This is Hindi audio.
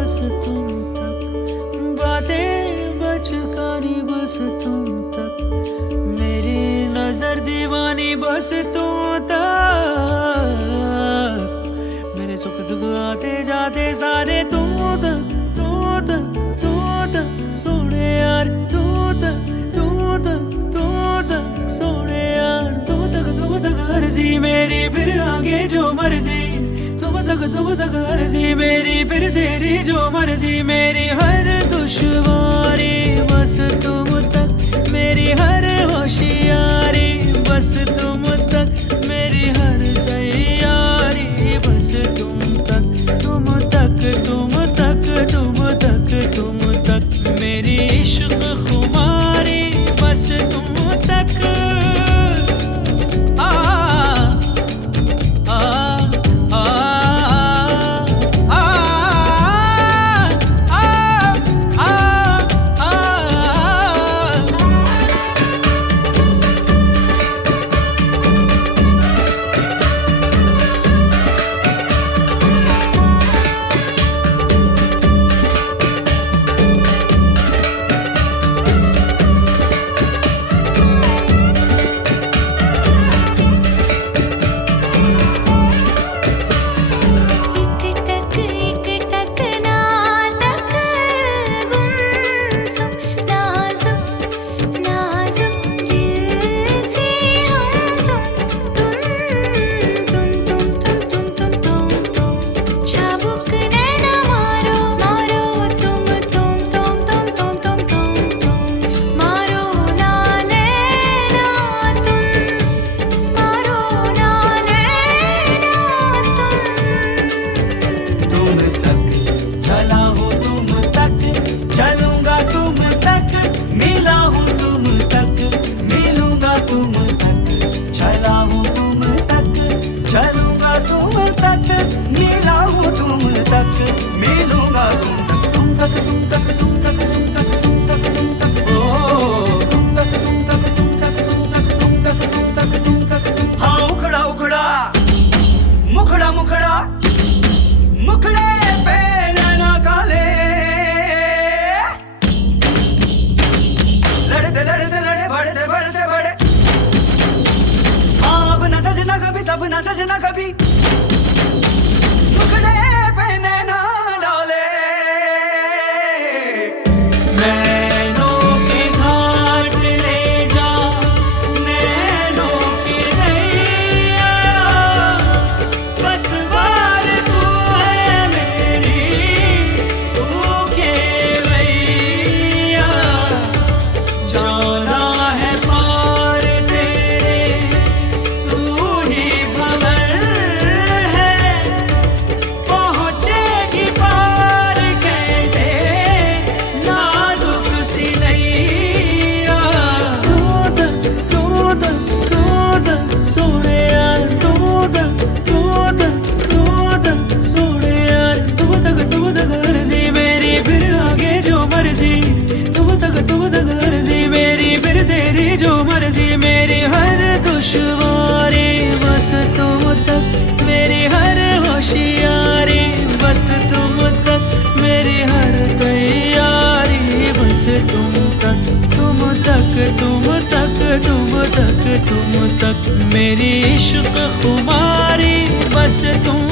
बस तुम तक, बातें बचकानी बस तुम तक, मेरी नजर दीवानी बस तुम तक, मेरे सुख दुख आते जाते सारे तुम तक, तुम तक, तुम तक सोने यार, तुम तक, तुम तक, तुम तक सोने यार, तुम तक अर्जी मेरी, फिर आगे जो मर्जी, तुम तक अर्जी मेरी, फिर तेरी जो मर्जी, मेरी हर दुश्वारी बस तुम तक, मेरी हर होशियारी बस तुम तक, मेरी हर तैयारी बस तुम तक, तुम तक, तुम तक, तुम तक, तुम तक, मेरी इश्क खुमारी बस तुम तक। सब न सजना कभी मुखड़े पे नैना डाले, नैनों के घाट ले जा, नैनों की नैया, पतवार तू है मेरी, तू केवैया, जाना है पार तेरे, तू ही दुश्वारी बस तुम तक, मेरी हर होशियारी बस तुम तक, मेरी हर तैयारी बस तुम तक, तुम तक, तुम तक, तुम तक, तुम तक, मेरी इश्क खुमारी बस तुम